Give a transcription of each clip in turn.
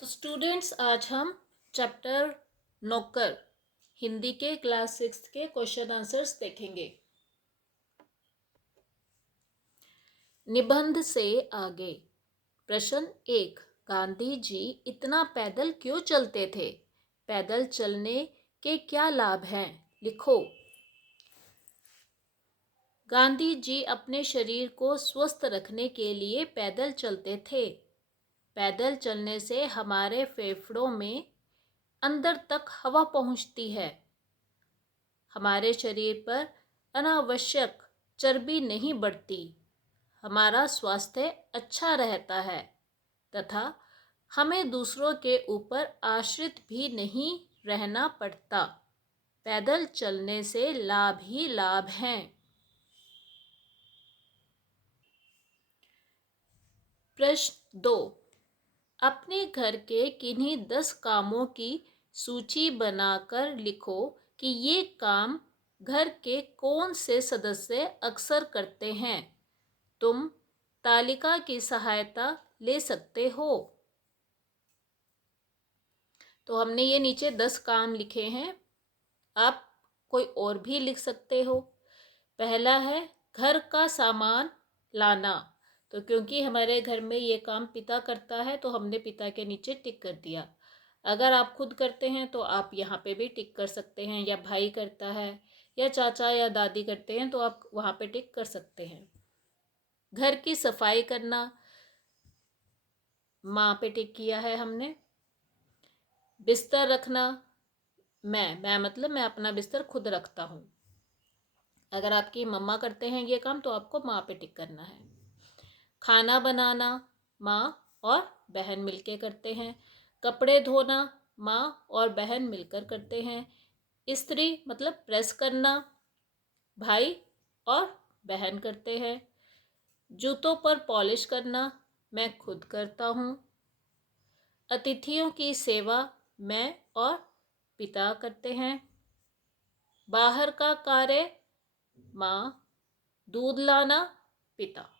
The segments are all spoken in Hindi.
तो स्टूडेंट्स, आज हम चैप्टर नौकर हिंदी के क्लास 6 के क्वेश्चन आंसर्स देखेंगे। निबंध से आगे। प्रश्न 1। गांधी जी इतना पैदल क्यों चलते थे? पैदल चलने के क्या लाभ हैं? लिखो। गांधी जी अपने शरीर को स्वस्थ रखने के लिए पैदल चलते थे। पैदल चलने से हमारे फेफड़ों में अंदर तक हवा पहुंचती है। हमारे शरीर पर अनावश्यक चर्बी नहीं बढ़ती। हमारा स्वास्थ्य अच्छा रहता है तथा हमें दूसरों के ऊपर आश्रित भी नहीं रहना पड़ता। पैदल चलने से लाभ ही लाभ हैं। प्रश्न 2। अपने घर के किन्हीं 10 कामों की सूची बनाकर लिखो कि ये काम घर के कौन से सदस्य अक्सर करते हैं। तुम तालिका की सहायता ले सकते हो। तो हमने ये नीचे 10 काम लिखे हैं, आप कोई और भी लिख सकते हो। पहला है घर का सामान लाना। तो क्योंकि हमारे घर में ये काम पिता करता है तो हमने पिता के नीचे टिक कर दिया। अगर आप खुद करते हैं तो आप यहाँ पे भी टिक कर सकते हैं, या भाई करता है या चाचा या दादी करते हैं तो आप वहाँ पे टिक कर सकते हैं। घर की सफाई करना, माँ पे टिक किया है हमने। बिस्तर रखना, मैं मतलब मैं अपना बिस्तर खुद रखता हूँ। अगर आपकी मम्मा करते हैं ये काम तो आपको माँ पे टिक करना है। खाना बनाना माँ और बहन मिलके करते हैं। कपड़े धोना माँ और बहन मिलकर करते हैं। इस्त्री मतलब प्रेस करना भाई और बहन करते हैं। जूतों पर पॉलिश करना मैं खुद करता हूँ। अतिथियों की सेवा मैं और पिता करते हैं। बाहर का कार्य माँ, दूध लाना पिता।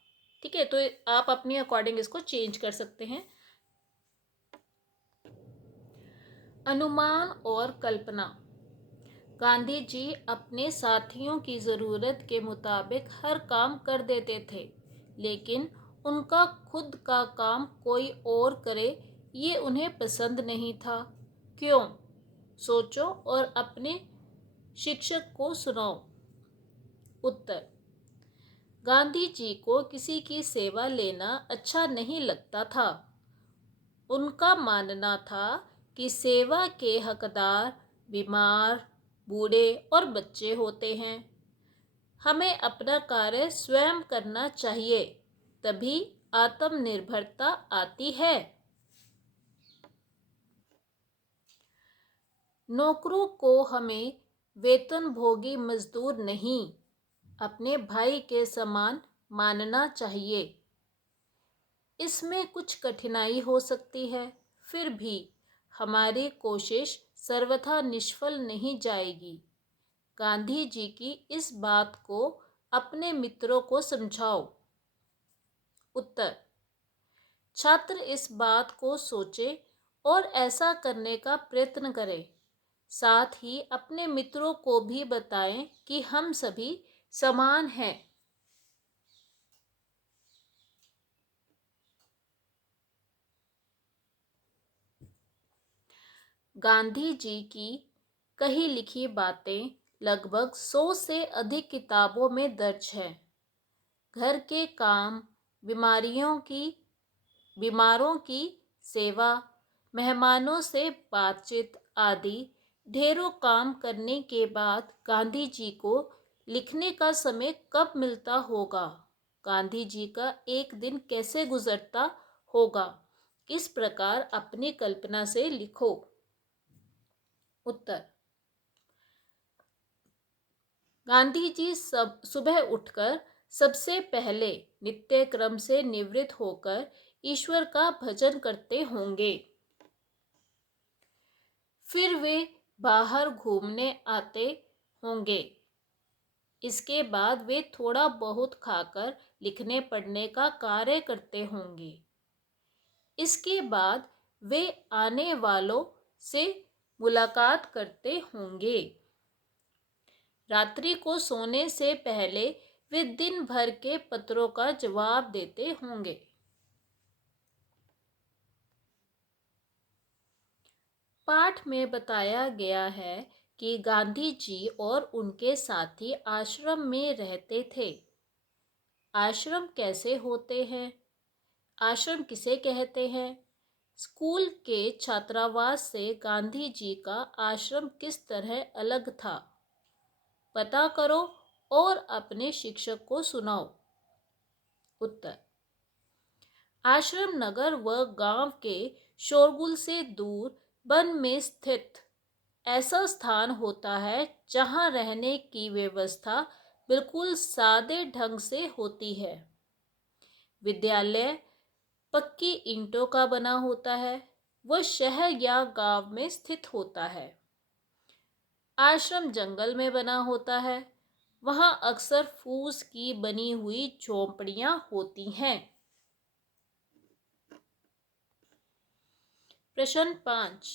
ठीक है, तो आप अपनी अकॉर्डिंग इसको चेंज कर सकते हैं। अनुमान और कल्पना। गांधी जी अपने साथियों की ज़रूरत के मुताबिक हर काम कर देते थे, लेकिन उनका खुद का काम कोई और करे ये उन्हें पसंद नहीं था। क्यों? सोचो और अपने शिक्षक को सुनाओ। उत्तर। गांधी जी को किसी की सेवा लेना अच्छा नहीं लगता था। उनका मानना था कि सेवा के हकदार बीमार, बूढ़े और बच्चे होते हैं। हमें अपना कार्य स्वयं करना चाहिए, तभी आत्मनिर्भरता आती है। नौकरों को हमें वेतनभोगी मजदूर नहीं, अपने भाई के समान मानना चाहिए। इसमें कुछ कठिनाई हो सकती है, फिर भी हमारी कोशिश सर्वथा निष्फल नहीं जाएगी। गांधी जी की इस बात को अपने मित्रों को समझाओ। उत्तर। छात्र इस बात को सोचे और ऐसा करने का प्रयत्न करें। साथ ही अपने मित्रों को भी बताएं कि हम सभी समान हैं। गांधी जी की कही लिखी बातें लगभग 100 से अधिक किताबों में दर्ज है। घर के काम, बीमारों की सेवा, मेहमानों से बातचीत आदि ढेरों काम करने के बाद गांधी जी को लिखने का समय कब मिलता होगा? गांधी जी का एक दिन कैसे गुजरता होगा? इस प्रकार अपनी कल्पना से लिखो। उत्तर। गांधी जी सब सुबह उठकर सबसे पहले नित्य क्रम से निवृत्त होकर ईश्वर का भजन करते होंगे। फिर वे बाहर घूमने आते होंगे। इसके बाद वे थोड़ा बहुत खाकर लिखने पढ़ने का कार्य करते होंगे। इसके बाद वे आने वालों से मुलाकात करते होंगे। रात्रि को सोने से पहले वे दिन भर के पत्रों का जवाब देते होंगे। पाठ में बताया गया है कि गांधी जी और उनके साथी आश्रम में रहते थे। आश्रम कैसे होते हैं? आश्रम किसे कहते हैं? स्कूल के छात्रावास से गांधी जी का आश्रम किस तरह अलग था? पता करो और अपने शिक्षक को सुनाओ। उत्तर: आश्रम नगर व गांव के शोरगुल से दूर वन में स्थित ऐसा स्थान होता है जहां रहने की व्यवस्था बिल्कुल सादे ढंग से होती है। विद्यालय पक्की ईंटों का बना होता है। वह शहर या गांव में स्थित होता है। आश्रम जंगल में बना होता है। वहां अक्सर फूस की बनी हुई झोंपड़ियां होती हैं। प्रश्न 5,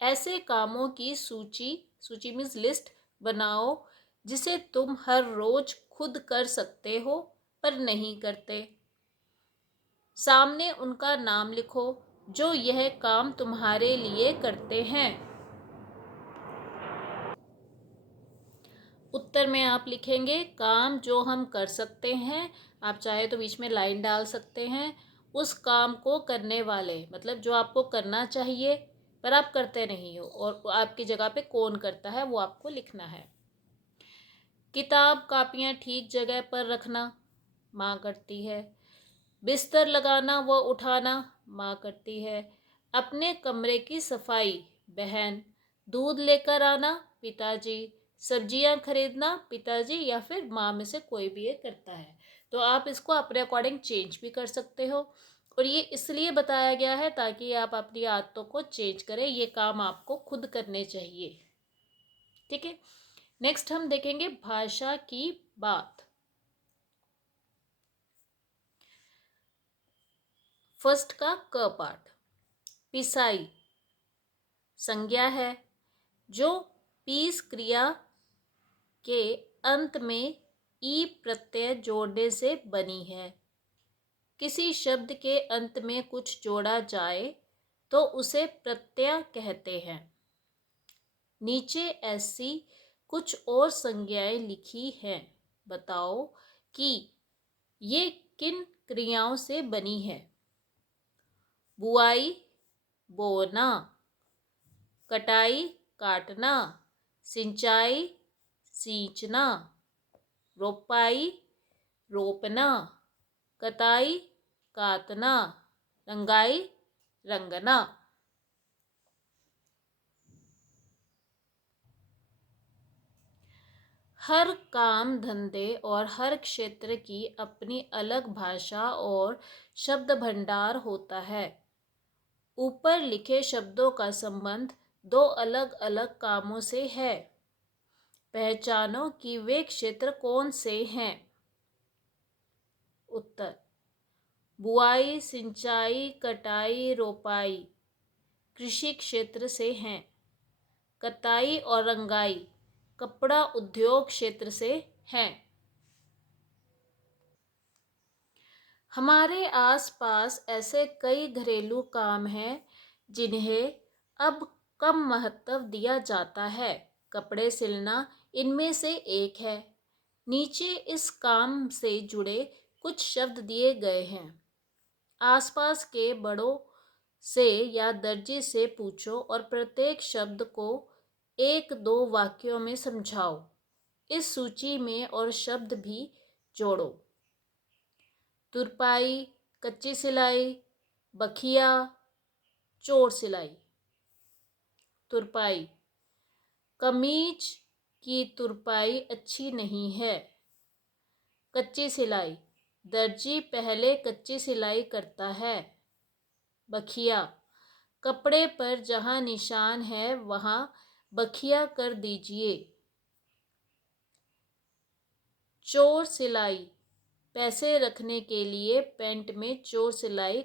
ऐसे कामों की सूची मीन्स लिस्ट बनाओ जिसे तुम हर रोज खुद कर सकते हो पर नहीं करते। सामने उनका नाम लिखो जो यह काम तुम्हारे लिए करते हैं। उत्तर में आप लिखेंगे काम जो हम कर सकते हैं। आप चाहे तो बीच में लाइन डाल सकते हैं। उस काम को करने वाले मतलब जो आपको करना चाहिए पर आप करते नहीं हो और आपकी जगह पे कौन करता है वो आपको लिखना है। किताब कापियाँ ठीक जगह पर रखना माँ करती है। बिस्तर लगाना व उठाना माँ करती है। अपने कमरे की सफाई बहन। दूध लेकर आना पिताजी। सब्जियां खरीदना पिताजी या फिर माँ में से कोई भी ये करता है। तो आप इसको अपने अकॉर्डिंग चेंज भी कर सकते हो और ये इसलिए बताया गया है ताकि आप अपनी आदतों को चेंज करें। ये काम आपको खुद करने चाहिए। ठीक है, नेक्स्ट हम देखेंगे भाषा की बात। फर्स्ट का क पार्ट। पिसाई संज्ञा है जो पीस क्रिया के अंत में ई प्रत्यय जोड़ने से बनी है। किसी शब्द के अंत में कुछ जोड़ा जाए तो उसे प्रत्यय कहते हैं। नीचे ऐसी कुछ और संज्ञाएं लिखी हैं। बताओ कि ये किन क्रियाओं से बनी है। बुआई बोना, कटाई काटना, सिंचाई सींचना, रोपाई रोपना, कताई काटना, रंगाई रंगना। हर काम धंधे और हर क्षेत्र की अपनी अलग भाषा और शब्द भंडार होता है। ऊपर लिखे शब्दों का संबंध दो अलग अलग कामों से है। पहचानो कि वे क्षेत्र कौन से हैं। उत्तर: बुआई सिंचाई कटाई रोपाई कृषि क्षेत्र से हैं। कताई और रंगाई कपड़ा उद्योग क्षेत्र से हैं। हमारे आसपास ऐसे कई घरेलू काम हैं जिन्हें अब कम महत्व दिया जाता है। कपड़े सिलना इनमें से एक है। नीचे इस काम से जुड़े कुछ शब्द दिए गए हैं। आसपास के बड़ों से या दर्जी से पूछो और प्रत्येक शब्द को एक दो वाक्यों में समझाओ। इस सूची में और शब्द भी जोड़ो। तुरपाई कच्ची सिलाई, बखिया चोर सिलाई। तुरपाई कमीज की तुरपाई अच्छी नहीं है। कच्ची सिलाई दर्जी पहले कच्ची सिलाई करता है। बखिया कपड़े पर जहाँ निशान है वहाँ बखिया कर दीजिए। चोर सिलाई पैसे रखने के लिए पैंट में चोर सिलाई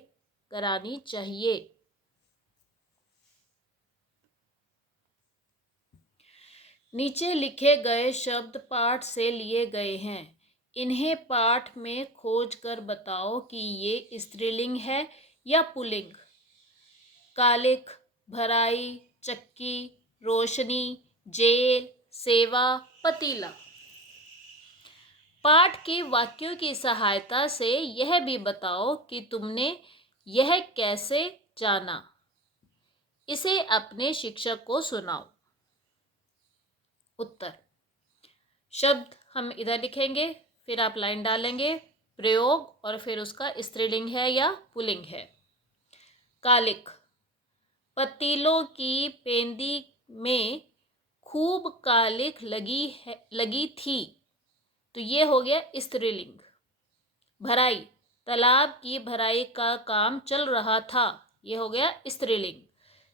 करानी चाहिए। नीचे लिखे गए शब्द पाठ से लिए गए हैं। इन्हें पाठ में खोज कर बताओ कि ये स्त्रीलिंग है या पुल्लिंग। कालिख, भराई, चक्की, रोशनी, जेल, सेवा, पतीला। पाठ के वाक्यों की सहायता से यह भी बताओ कि तुमने यह कैसे जाना। इसे अपने शिक्षक को सुनाओ। उत्तर। शब्द हम इधर लिखेंगे, फिर आप लाइन डालेंगे, प्रयोग और फिर उसका स्त्रीलिंग है या पुल्लिंग है। कालिख, पतीलों की पेंदी में खूब कालिख लगी थी, तो ये हो गया स्त्रीलिंग। भराई, तालाब की भराई का काम चल रहा था, ये हो गया स्त्रीलिंग।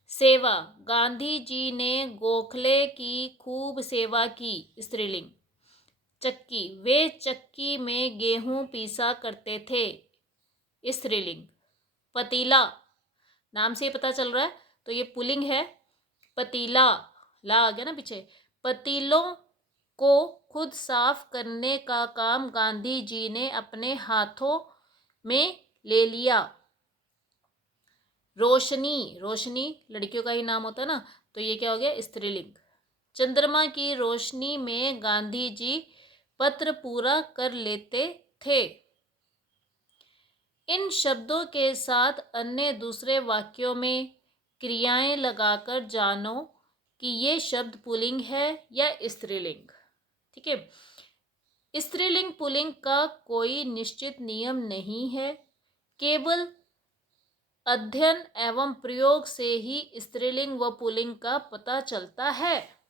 सेवा, गांधी जी ने गोखले की खूब सेवा की, स्त्रीलिंग। चक्की, वे चक्की में गेहूं पीसा करते थे, स्त्रीलिंग। पतीला, नाम से पता चल रहा है तो ये पुल्लिंग है। पतीला, ला आ गया ना पीछे। पतीलों को खुद साफ करने का काम गांधी जी ने अपने हाथों में ले लिया। रोशनी, रोशनी लड़कियों का ही नाम होता है ना, तो ये क्या हो गया स्त्रीलिंग। चंद्रमा की रोशनी में गांधी जी पत्र पूरा कर लेते थे। इन शब्दों के साथ अन्य दूसरे वाक्यों में क्रियाएं लगाकर जानो कि ये शब्द पुल्लिंग है या स्त्रीलिंग। ठीक है। स्त्रीलिंग पुल्लिंग का कोई निश्चित नियम नहीं है, केवल अध्ययन एवं प्रयोग से ही स्त्रीलिंग व पुल्लिंग का पता चलता है।